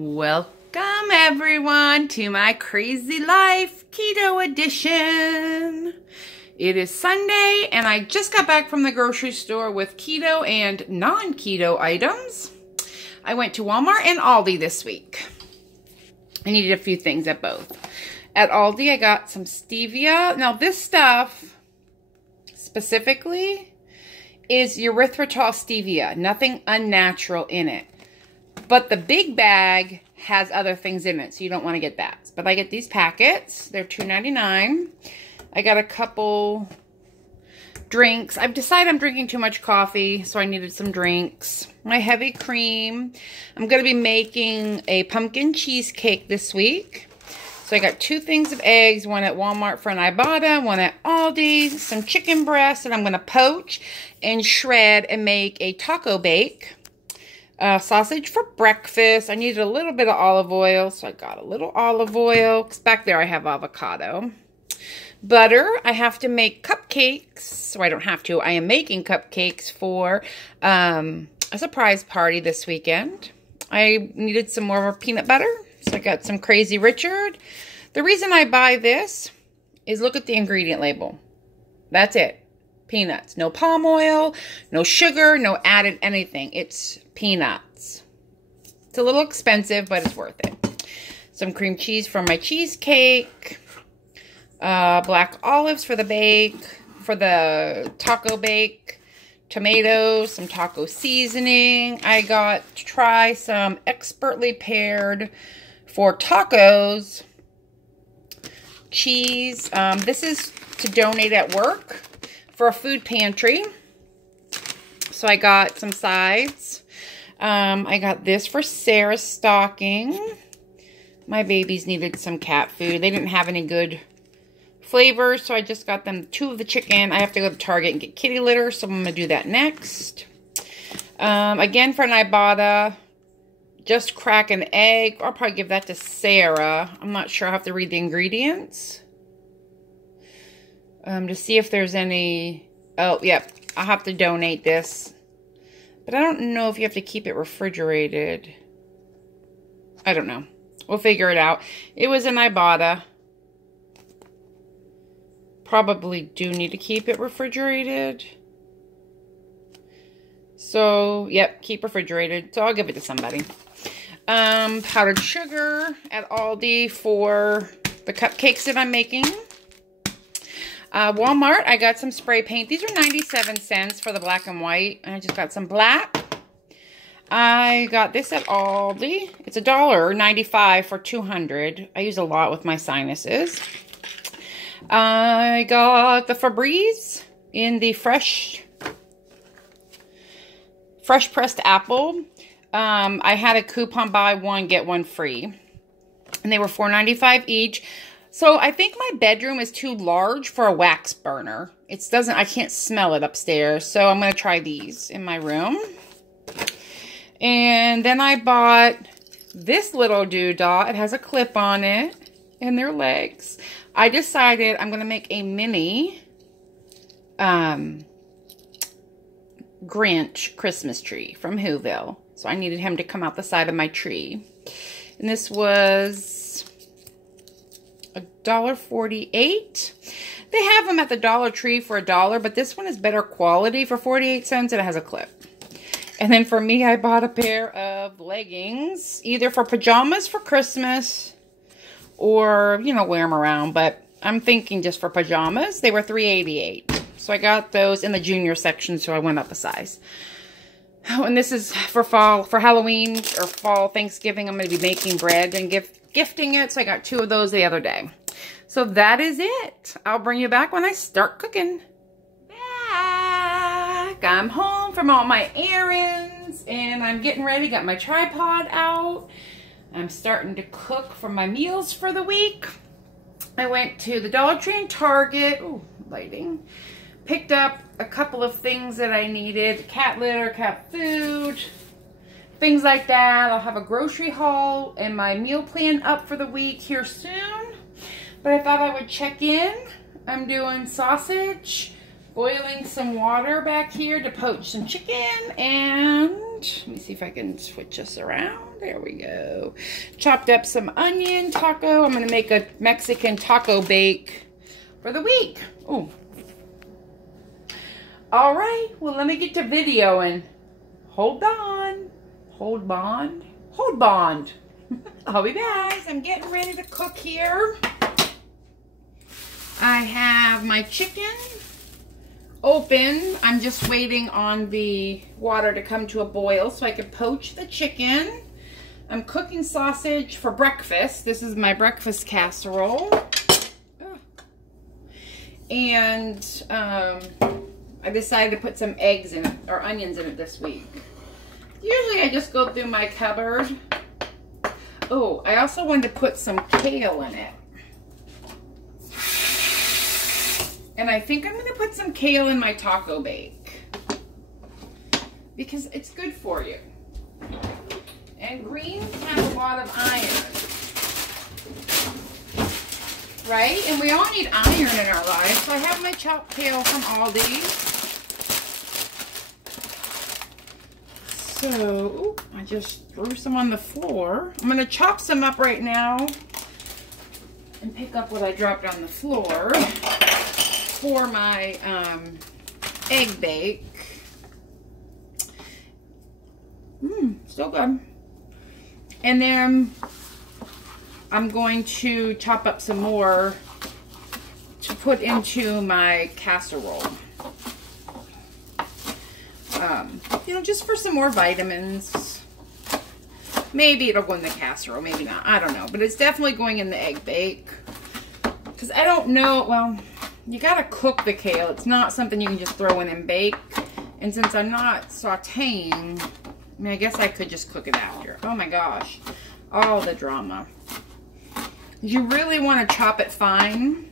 Welcome everyone to my crazy life keto edition. It is Sunday and I just got back from the grocery store with keto and non-keto items. I went to Walmart and Aldi this week. I needed a few things at both. At Aldi I got some stevia. Now this stuff specifically is erythritol stevia. Nothing unnatural in it. But the big bag has other things in it, so you don't want to get that. But I get these packets. They're $2.99. I got a couple drinks. I've decided I'm drinking too much coffee, so I needed some drinks. My heavy cream. I'm going to be making a pumpkin cheesecake this week. So I got 2 things of eggs, one at Walmart for an Ibotta, one at Aldi, some chicken breast that I'm going to poach and shred and make a taco bake. Sausage for breakfast. I needed a little bit of olive oil, so I got a little olive oil. 'Cause back there I have avocado. Butter. I have to make cupcakes. So I don't have to. I am making cupcakes for a surprise party this weekend. I needed some more peanut butter, so I got some Crazy Richard. The reason I buy this is look at the ingredient label. That's it. Peanuts. No palm oil, no sugar, no added anything. It's peanuts. It's a little expensive, but it's worth it. Some cream cheese for my cheesecake. Black olives for the bake, for the taco bake. Tomatoes, some taco seasoning. I got to try some expertly paired for tacos. Cheese. This is to donate at work for a food pantry. So I got some sides. I got this for Sarah's stocking. My babies needed some cat food. They didn't have any good flavors, so I just got them 2 of the chicken. I have to go to Target and get kitty litter, so I'm going to do that next. Again, for an Ibotta, just crack an egg. I'll probably give that to Sarah. I'm not sure. I'll have to read the ingredients. To see if there's any... Oh, yep. I'll have to donate this. But I don't know if you have to keep it refrigerated. I don't know. We'll figure it out. It was an Ibotta. Probably do need to keep it refrigerated. So, yep, keep refrigerated. So I'll give it to somebody. Powdered sugar at Aldi for the cupcakes that I'm making. Walmart, I got some spray paint. These are 97 cents for the black and white. I just got some black. I got this at Aldi. It's $1.95 for 200. I use a lot with my sinuses. I got the Febreze in the fresh pressed apple. I had a coupon buy one, get one free. And they were $4.95 each. So I think my bedroom is too large for a wax burner. I can't smell it upstairs. So I'm going to try these in my room. And then I bought this little doodah. It has a clip on it and their legs. I decided I'm going to make a mini Grinch Christmas tree from Whoville. So I needed him to come out the side of my tree. And this was $1.48. They have them at the Dollar Tree for $1, but this one is better quality for 48 cents and it has a clip. And then for me, I bought a pair of leggings, either for pajamas for Christmas or, you know, wear them around. But I'm thinking just for pajamas. They were $3.88. So I got those in the junior section, so I went up a size. Oh, and this is for fall, for Halloween or fall Thanksgiving. I'm going to be making bread and gifting it. So I got 2 of those the other day. So that is it. I'll bring you back when I start cooking. Back. I'm home from all my errands and I'm getting ready. Got my tripod out. I'm starting to cook for my meals for the week. I went to the Dollar Tree and Target. Ooh, lighting. Picked up a couple of things that I needed. Cat litter, cat food, things like that. I'll have a grocery haul and my meal plan up for the week here soon. But I thought I would check in. I'm doing sausage, boiling some water back here to poach some chicken, and let me see if I can switch this around. There we go. Chopped up some onion taco. I'm gonna make a Mexican taco bake for the week. Oh. All right, well, let me get to videoing. Hold on. Hold bond. Hold bond. I'll be back. I'm getting ready to cook here. I have my chicken open. I'm just waiting on the water to come to a boil so I can poach the chicken. I'm cooking sausage for breakfast. This is my breakfast casserole. And I decided to put some eggs in it, or onions in it this week. Usually I just go through my cupboard. Oh, I also wanted to put some kale in it. And I think I'm going to put some kale in my taco bake, because it's good for you. And greens have a lot of iron, right? And we all need iron in our lives. So I have my chopped kale from Aldi. So, I just threw some on the floor. I'm going to chop some up right now and pick up what I dropped on the floor for my egg bake. Still good. And then I'm going to chop up some more to put into my casserole. You know, just for some more vitamins. Maybe it'll go in the casserole, maybe not. I don't know. But it's definitely going in the egg bake. Because I don't know, well, you gotta cook the kale. It's not something you can just throw in and bake. And since I'm not sauteing, I mean, I guess I could just cook it after. Oh my gosh. All the drama. You really want to chop it fine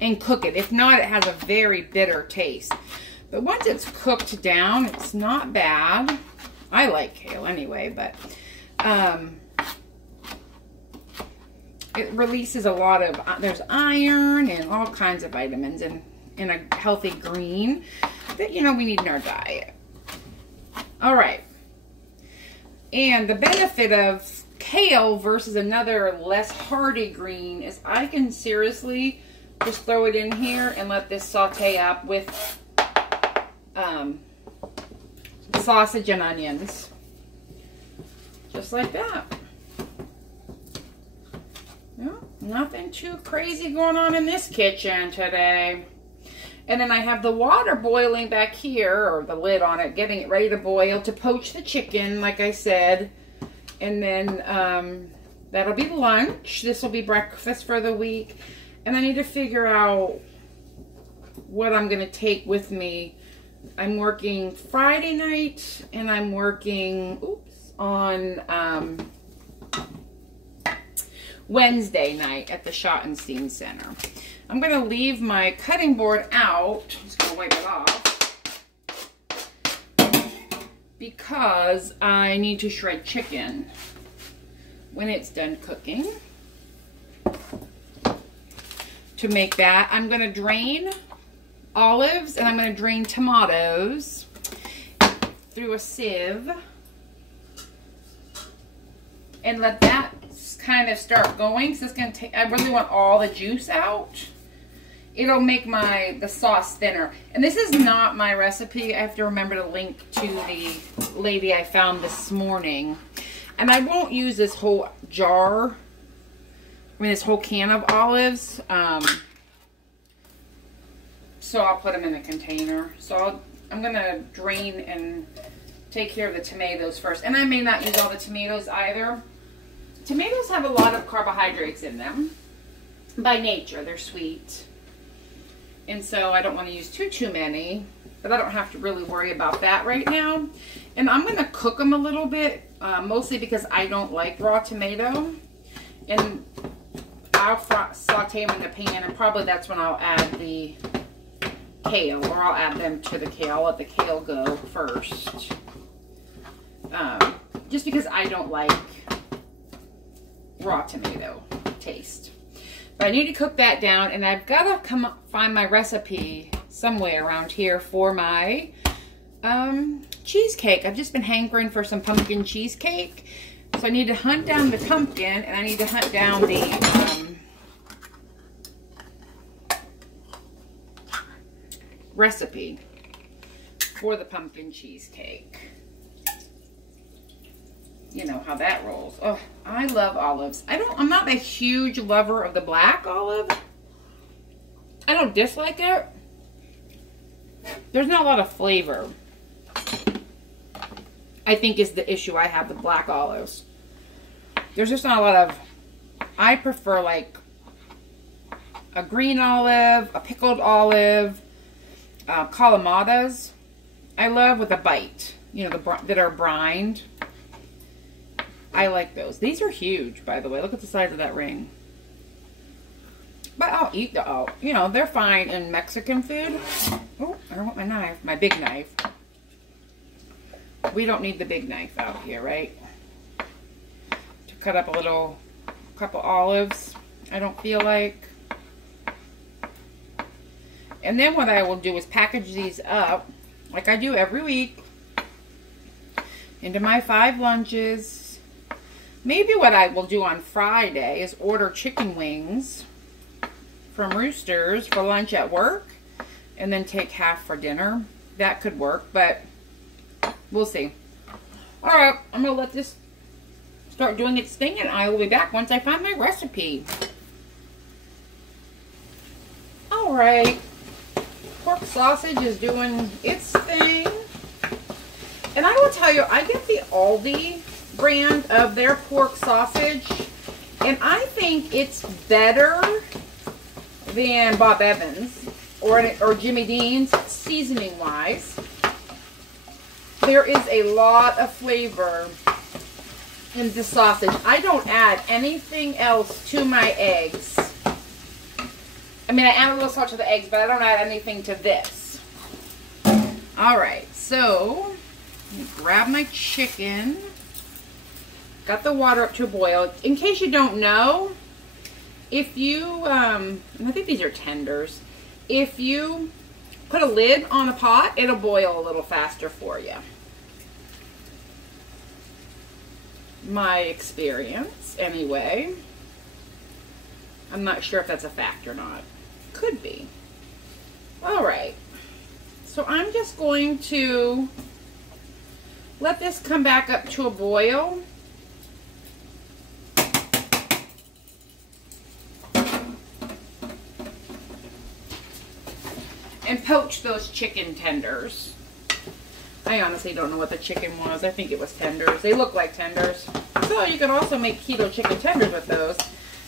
and cook it. If not, it has a very bitter taste. But once it's cooked down, it's not bad. I like kale anyway, but it releases a lot of, there's iron and all kinds of vitamins in a healthy green that, you know, we need in our diet. All right. And the benefit of kale versus another less hardy green is I can seriously just throw it in here and let this saute up with sausage and onions. Just like that. No, nothing too crazy going on in this kitchen today. And then I have the water boiling back here, or the lid on it, getting it ready to boil to poach the chicken, like I said. And then that'll be lunch. This will be breakfast for the week. And I need to figure out what I'm going to take with me. I'm working Friday night, and I'm working on Wednesday night at the Schottenstein Center. I'm going to leave my cutting board out. I'm just going to wipe it off because I need to shred chicken when it's done cooking. To make that, I'm going to drain olives and I'm going to drain tomatoes through a sieve and let that kind of start going. So it's going to take, I really want all the juice out. It'll make the sauce thinner. And this is not my recipe. I have to remember to link to the lady I found this morning. And I won't use this whole jar, this whole can of olives. So I'll put them in a container. So I'm going to drain and take care of the tomatoes first. And I may not use all the tomatoes either. Tomatoes have a lot of carbohydrates in them. By nature, they're sweet. And so I don't want to use too many. But I don't have to really worry about that right now. And I'm going to cook them a little bit. Mostly because I don't like raw tomato. And I'll saute them in the pan. And probably that's when I'll add the kale, or I'll add them to the kale. I'll let the kale go first. Just because I don't like raw tomato taste. But I need to cook that down, and I've got to find my recipe somewhere around here for my cheesecake. I've just been hankering for some pumpkin cheesecake. So I need to hunt down the pumpkin, and I need to hunt down the recipe for the pumpkin cheesecake. You know how that rolls. Oh, I love olives. I'm not a huge lover of the black olive. I don't dislike it. There's not a lot of flavor, I think, is the issue I have with black olives. There's just not a lot of, I prefer like a green olive, a pickled olive, calamatas. I love with a bite, you know, that are brined. I like those. These are huge, by the way. Look at the size of that ring. But I'll eat the, you know, they're fine in Mexican food. Oh, I don't want my knife, my big knife. We don't need the big knife out here, right? To cut up a couple olives, I don't feel like. And then what I will do is package these up, like I do every week, into my 5 lunches. Maybe what I will do on Friday is order chicken wings from Roosters for lunch at work, and then take half for dinner. That could work, but we'll see. Alright, I'm going to let this start doing its thing, and I will be back once I find my recipe. Alright, pork sausage is doing its thing. And I will tell you, I get the Aldi brand of their pork sausage, and I think it's better than Bob Evans or Jimmy Dean's seasoning wise. There is a lot of flavor in the sausage. I don't add anything else to my eggs. I mean, I add a little salt to the eggs, but I don't add anything to this. Alright, so let me grab my chicken. Got the water up to a boil. In case you don't know, if you, and I think these are tenders, if you put a lid on a pot, it'll boil a little faster for you. My experience, anyway. I'm not sure if that's a fact or not. Could be. Alright. So I'm just going to let this come back up to a boil. And poach those chicken tenders. I honestly don't know what the chicken was. I think it was tenders. They look like tenders. So you can also make keto chicken tenders with those.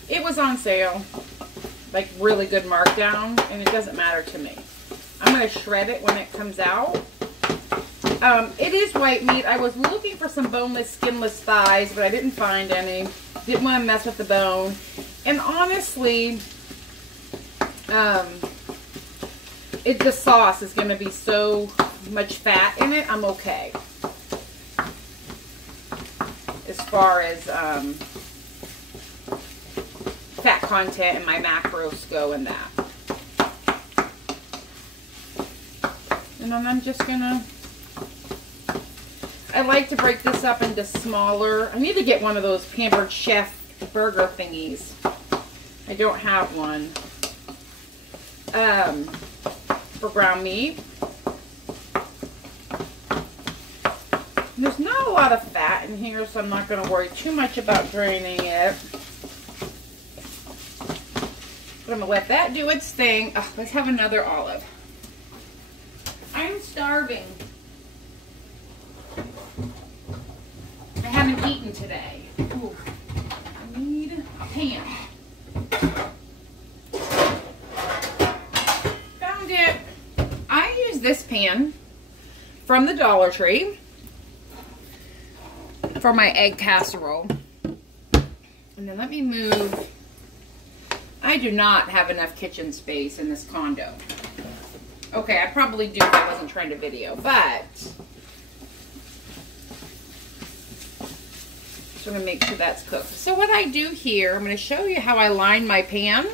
It was on sale. Like really good markdown. And it doesn't matter to me. I'm going to shred it when it comes out. It is white meat. I was looking for some boneless, skinless thighs, but I didn't find any. Didn't want to mess with the bone. And honestly, the sauce is going to be so much fat in it, I'm okay. As far as fat content and my macros go and that. And then I'm just going to, I like to break this up into smaller. I need to get one of those Pampered Chef burger thingies. I don't have one. For ground meat. There's not a lot of fat in here, so I'm not going to worry too much about draining it. But I'm going to let that do its thing. Oh, let's have another olive. I'm starving. I haven't eaten today. Ooh, I need a pan. Found it. I use this pan from the Dollar Tree for my egg casserole. And then let me move. I do not have enough kitchen space in this condo. Okay, I probably do if I wasn't trying to video, but so I'm going to make sure that's cooked. So what I do here, I'm going to show you how I line my pan.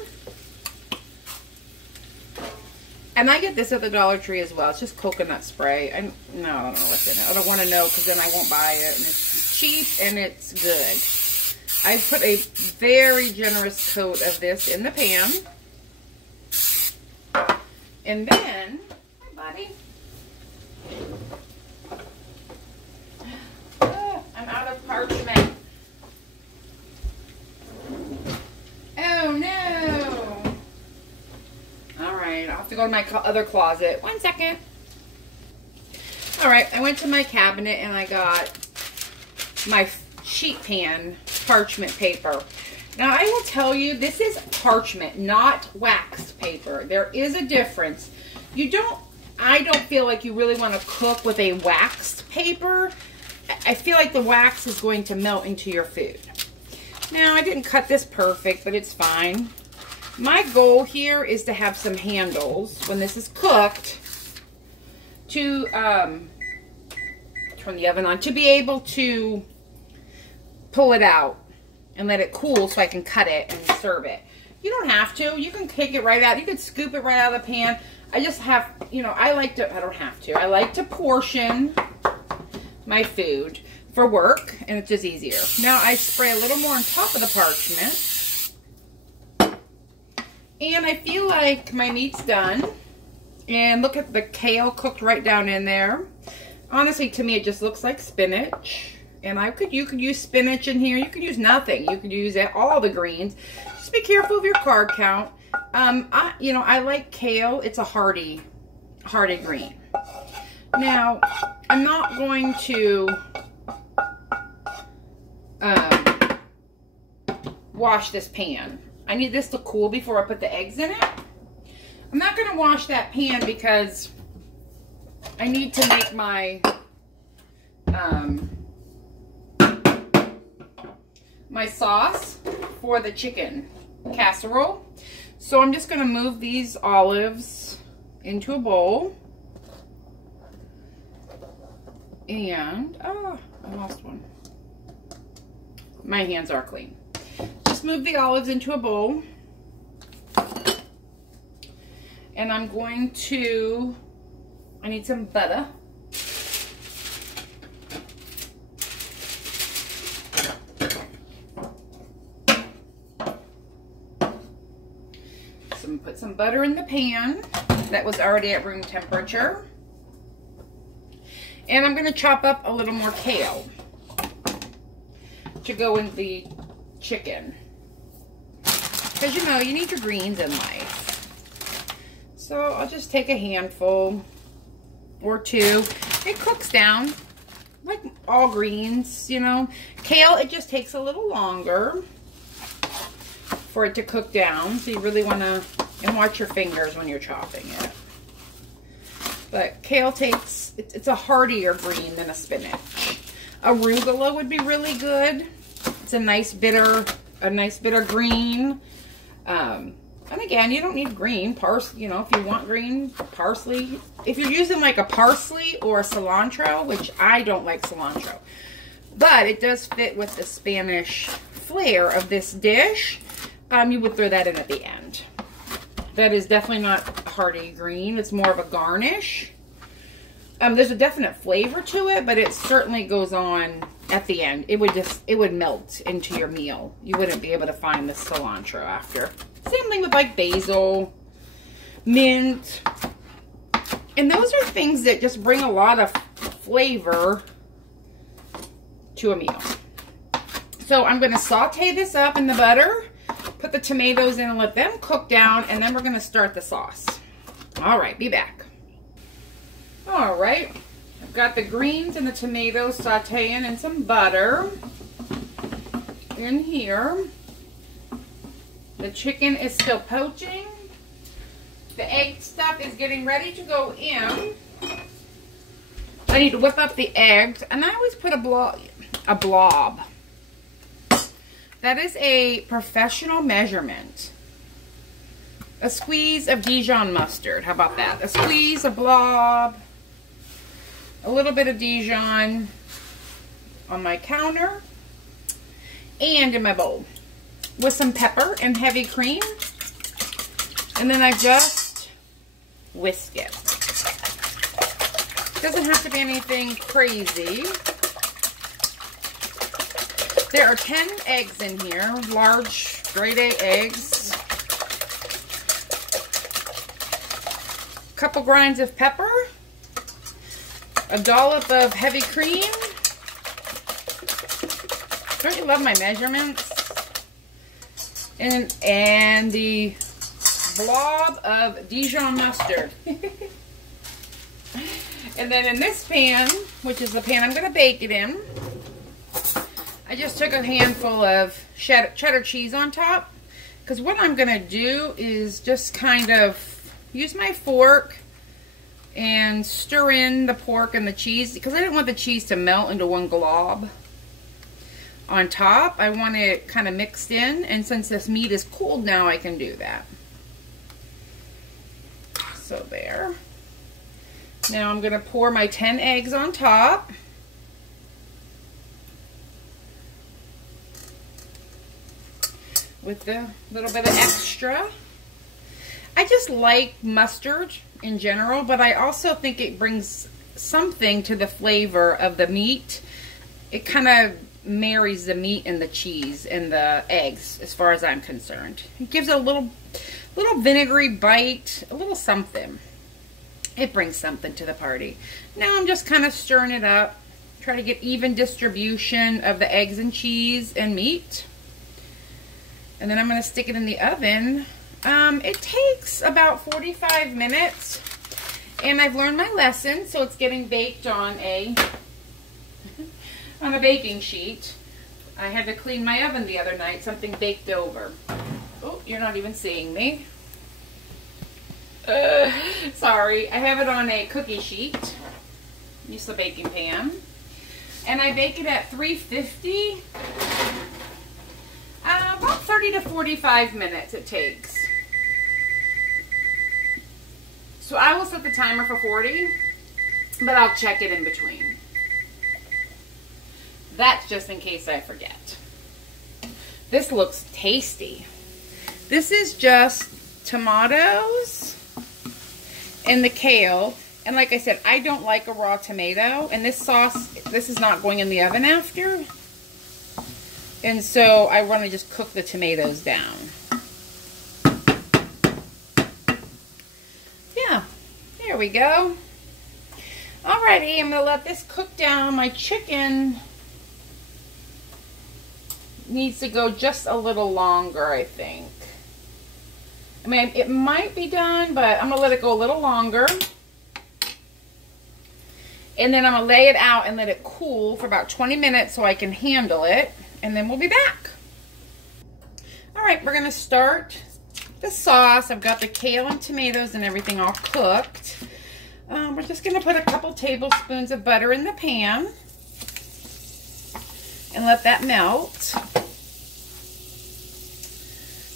And I get this at the Dollar Tree as well. It's just coconut spray. I don't know what's in it. I don't want to know because then I won't buy it. And it's cheap and it's good. I put a very generous coat of this in the pan. And then, hi buddy. I'm out of parchment. Oh no. Alright, I'll have to go to my other closet. 1 second. Alright, I went to my cabinet and I got my sheet pan parchment paper. Now I will tell you, this is parchment, not waxed paper. There is a difference. I don't feel like you really want to cook with a waxed paper. I feel like the wax is going to melt into your food. Now, I didn't cut this perfect, but it's fine. My goal here is to have some handles when this is cooked to turn the oven on, to be able to pull it out and let it cool so I can cut it and serve it. You don't have to. You can take it right out. You can scoop it right out of the pan. I just have, I like to portion my food for work, and it's just easier. Now I spray a little more on top of the parchment. And I feel like my meat's done. And look at the kale cooked right down in there. Honestly, to me, it just looks like spinach. And you could use spinach in here. You could use nothing. You could use all the greens. Just be careful of your carb count. I like kale. It's a hardy green. Now, I'm not going to wash this pan. I need this to cool before I put the eggs in it. I'm not going to wash that pan because I need to make my my sauce for the chicken casserole. So I'm just going to move these olives into a bowl. And, I lost one. My hands are clean. Just move the olives into a bowl. And I'm going to, I need some butter. So put some butter in the pan that was already at room temperature. And I'm going to chop up a little more kale to go in the chicken. Because, you need your greens in life. So I'll just take a handful or two. It cooks down like all greens, Kale, it just takes a little longer for it to cook down. So you really want to, and watch your fingers when you're chopping it. But kale takes, it's a hardier green than a spinach. Arugula would be really good. It's a nice bitter green. And again, you don't need green parsley. If you want green parsley, if you're using like a parsley or a cilantro, which I don't like cilantro, but it does fit with the Spanish flair of this dish, you would throw that in at the end. That is definitely not hardy green. It's more of a garnish. There's a definite flavor to it, but it certainly goes on at the end. It would melt into your meal. You wouldn't be able to find the cilantro after. Same thing with like basil, mint. And those are things that just bring a lot of flavor to a meal. So I'm going to saute this up in the butter. Put the tomatoes in and let them cook down, and then we're going to start the sauce. All right, be back. All right, I've got the greens and the tomatoes sauteing and some butter in here. The chicken is still poaching. The egg stuff is getting ready to go in. I need to whip up the eggs, and I always put a blob. That is a professional measurement. A squeeze of Dijon mustard. How about that? A squeeze, a blob, a little bit of Dijon on my counter and in my bowl with some pepper and heavy cream. And then I just whisk it. Doesn't have to be anything crazy. There are 10 eggs in here, large grade A eggs. A couple grinds of pepper. A dollop of heavy cream. Don't you love my measurements? And the blob of Dijon mustard. And then in this pan, which is the pan I'm going to bake it in, I just took a handful of cheddar cheese on top. Because what I'm going to do is just kind of use my fork and stir in the pork and the cheese, because I didn't want the cheese to melt into one glob on top. I want it kind of mixed in, and since this meat is cooled now, I can do that. So there. Now I'm going to pour my 10 eggs on top. With a little bit of extra. I just like mustard in general, but I also think it brings something to the flavor of the meat. It kind of marries the meat and the cheese and the eggs, as far as I'm concerned. It gives it a little vinegary bite, a little something. It brings something to the party. Now I'm just kind of stirring it up, try to get even distribution of the eggs and cheese and meat. And then I'm going to stick it in the oven. It takes about 45 minutes, and I've learned my lesson, so it's getting baked on a baking sheet. I had to clean my oven the other night, something baked over. Oh, you're not even seeing me. Sorry, I have it on a cookie sheet. Use the baking pan. And I bake it at 350. About 30 to 45 minutes it takes. So I will set the timer for 40, but I'll check it in between. That's just in case I forget. This looks tasty. This is just tomatoes and the kale. And like I said, I don't like a raw tomato. And this sauce, this is not going in the oven after. And so I want to just cook the tomatoes down. Yeah, there we go. Alrighty, I'm going to let this cook down. My chicken needs to go just a little longer, I think. I mean, it might be done, but I'm going to let it go a little longer. And then I'm going to lay it out and let it cool for about 20 minutes so I can handle it. And then we'll be back. Alright, we're going to start the sauce. I've got the kale and tomatoes and everything all cooked. We're just going to put a couple tablespoons of butter in the pan. And let that melt.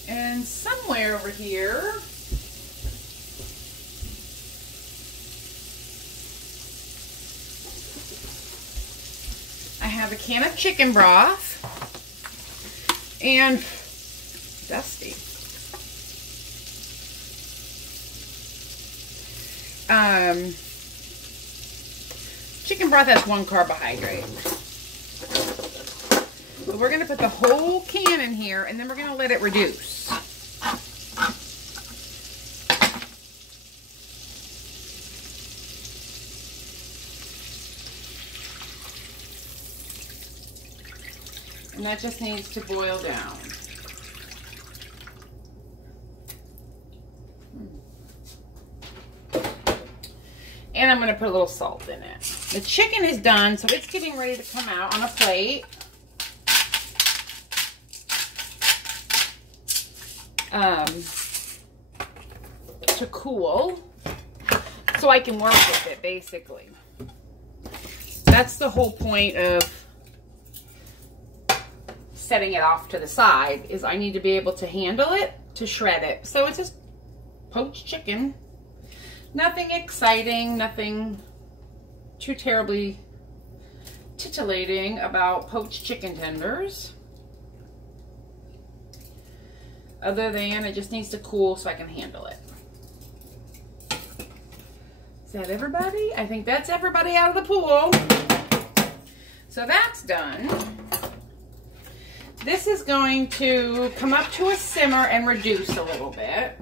And somewhere over here, I have a can of chicken broth. And dusty. Chicken broth has 1 carbohydrate. So we're going to put the whole can in here, and then we're going to let it reduce. And that just needs to boil down. And I'm going to put a little salt in it. The chicken is done, so it's getting ready to come out on a plate. To cool, so I can work with it, basically. That's the whole point of setting it off to the side, is I need to be able to handle it, to shred it. So it's just poached chicken. Nothing exciting, nothing too terribly titillating about poached chicken tenders. Other than it just needs to cool so I can handle it. Is that everybody? I think that's everybody out of the pool. So that's done. This is going to come up to a simmer and reduce a little bit.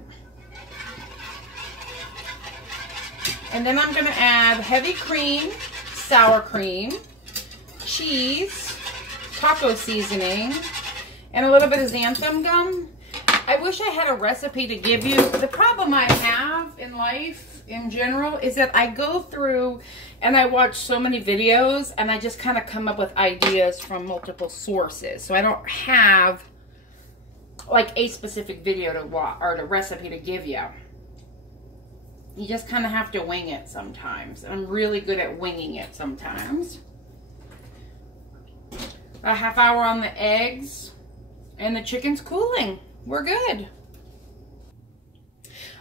And then I'm going to add heavy cream, sour cream, cheese, taco seasoning, and a little bit of xanthan gum. I wish I had a recipe to give you. The problem I have in life in general is that I go through and I watch so many videos and I just kind of come up with ideas from multiple sources. So I don't have like a specific video to watch or a recipe to give you. You just kind of have to wing it sometimes. I'm really good at winging it sometimes. A half hour on the eggs and the chicken's cooling. We're good.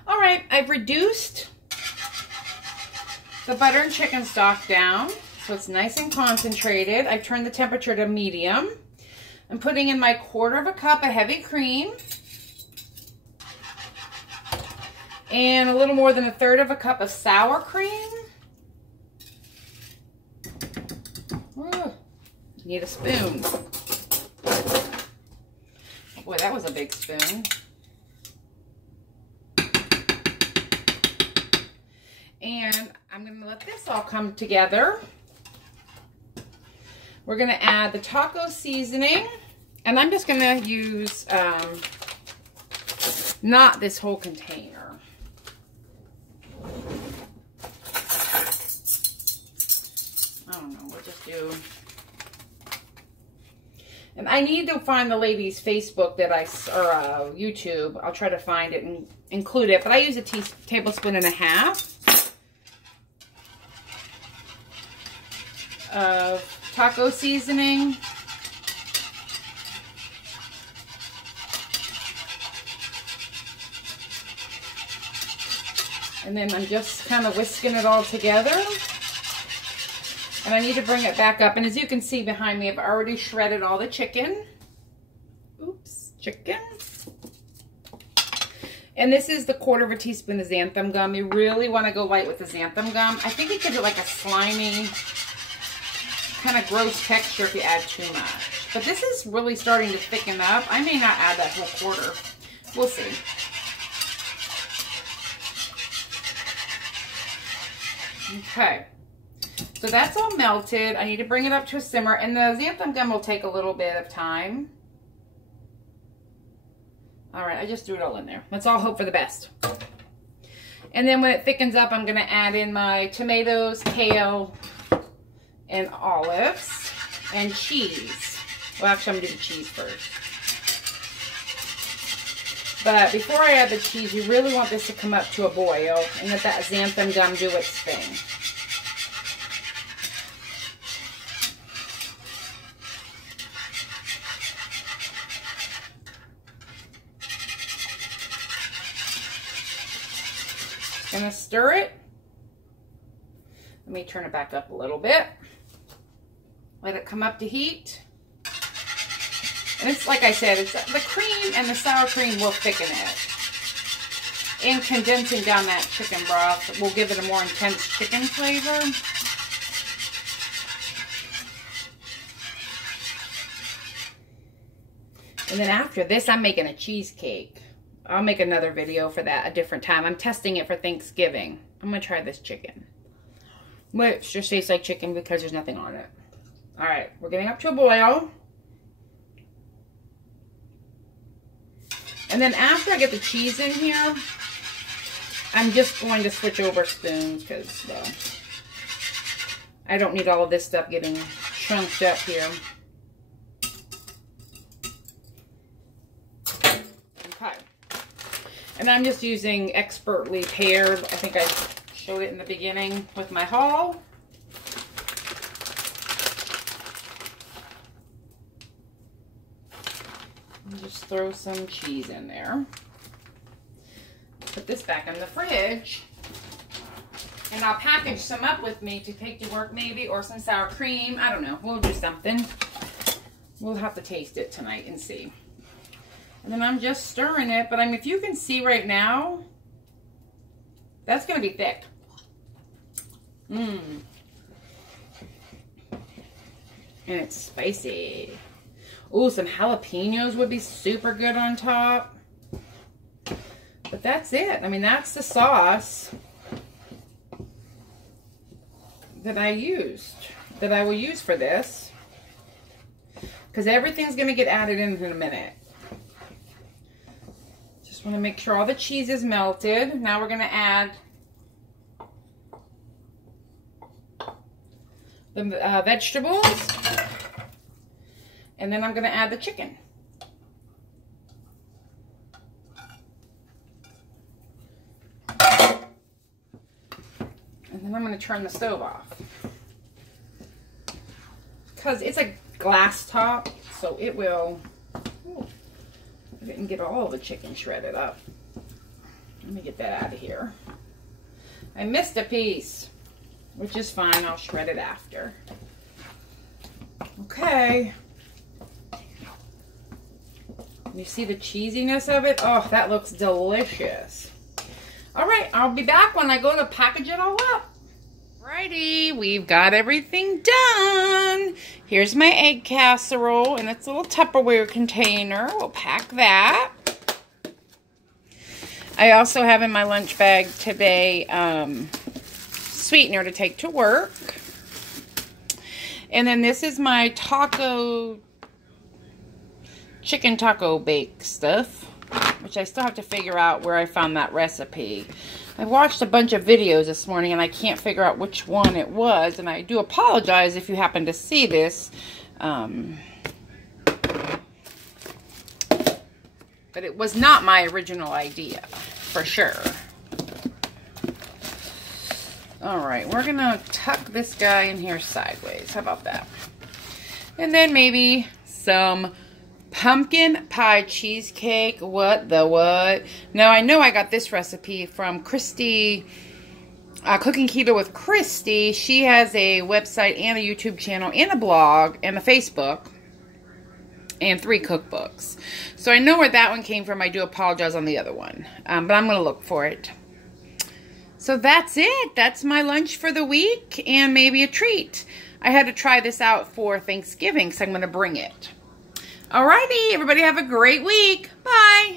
All right, I've reduced the butter and chicken stock down so it's nice and concentrated. I've turned the temperature to medium. I'm putting in my 1/4 cup of heavy cream and a little more than 1/3 cup of sour cream. Ooh, need a spoon. Boy, that was a big spoon. And I'm going to let this all come together. We're going to add the taco seasoning. And I'm just going to use not this whole container. I don't know, we'll just do... And I need to find the lady's Facebook that or YouTube. I'll try to find it and include it. But I use a tablespoon and a half of taco seasoning. And then I'm just kind of whisking it all together. And I need to bring it back up. And as you can see behind me, I've already shredded all the chicken. Oops, chicken. And this is the 1/4 teaspoon of xanthan gum. You really want to go light with the xanthan gum. I think it gives it like a slimy, kind of gross texture if you add too much. But this is really starting to thicken up. I may not add that whole 1/4. We'll see. Okay. So that's all melted. I need to bring it up to a simmer, and the xanthan gum will take a little bit of time. All right, I just threw it all in there. Let's all hope for the best. And then when it thickens up, I'm gonna add in my tomatoes, kale, and olives, and cheese. Well, actually, I'm gonna do the cheese first. But before I add the cheese, you really want this to come up to a boil and let that xanthan gum do its thing. Gonna stir it. Let me turn it back up a little bit. Let it come up to heat. And it's like I said, it's the cream and the sour cream will thicken it. And condensing down that chicken broth will give it a more intense chicken flavor. And then after this, I'm making a cheesecake. I'll make another video for that a different time. I'm testing it for Thanksgiving. I'm going to try this chicken. Which just tastes like chicken because there's nothing on it. Alright, we're getting up to a boil. And then after I get the cheese in here, I'm just going to switch over spoons because, well, I don't need all of this stuff getting chunked up here. Okay. And I'm just using expertly paired. I think I showed it in the beginning with my haul. And just throw some cheese in there. Put this back in the fridge. And I'll package some up with me to take to work maybe, or some sour cream. I don't know. We'll do something. We'll have to taste it tonight and see. And then I'm just stirring it. But I mean, if you can see right now, that's going to be thick. Mmm. And it's spicy. Ooh, some jalapenos would be super good on top. But that's it. I mean, that's the sauce that I used, that I will use for this. Because everything's going to get added in a minute. Just want to make sure all the cheese is melted. Now we're going to add the vegetables. And then I'm going to add the chicken. And then I'm going to turn the stove off. Because it's a glass top, so it will... Ooh, I didn't get all the chicken shredded up. Let me get that out of here. I missed a piece, which is fine. I'll shred it after. Okay. You see the cheesiness of it? Oh, that looks delicious. All right, I'll be back when I go to package it all up. Alrighty, we've got everything done. Here's my egg casserole in its little Tupperware container. We'll pack that. I also have in my lunch bag today sweetener to take to work. And then this is my chicken taco bake stuff, which I still have to figure out where I found that recipe. I watched a bunch of videos this morning and I can't figure out which one it was, and I do apologize if you happen to see this. But it was not my original idea, for sure. Alright, we're gonna tuck this guy in here sideways. How about that? And then maybe some pumpkin pie cheesecake. What the what? Now, I know I got this recipe from Christy, Cooking Keto with Christy. She has a website and a YouTube channel and a blog and a Facebook and 3 cookbooks. So I know where that one came from. I do apologize on the other one. But I'm going to look for it. So that's it. That's my lunch for the week and maybe a treat. I had to try this out for Thanksgiving, so I'm going to bring it. Alrighty, everybody have a great week. Bye.